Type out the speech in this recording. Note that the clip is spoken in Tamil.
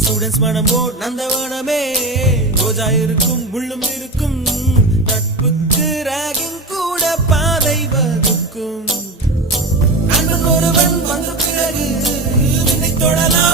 ஸ்டூடெண்ட்ஸ் மனமோ நந்தவனமே ரோஜா இருக்கும் முள்ளும் இருக்கும் நட்புக்கு ராகிங் கூட பாதை வகுக்கும் நண்பன் ஒருவன் வந்த பிறகு தொடலாம்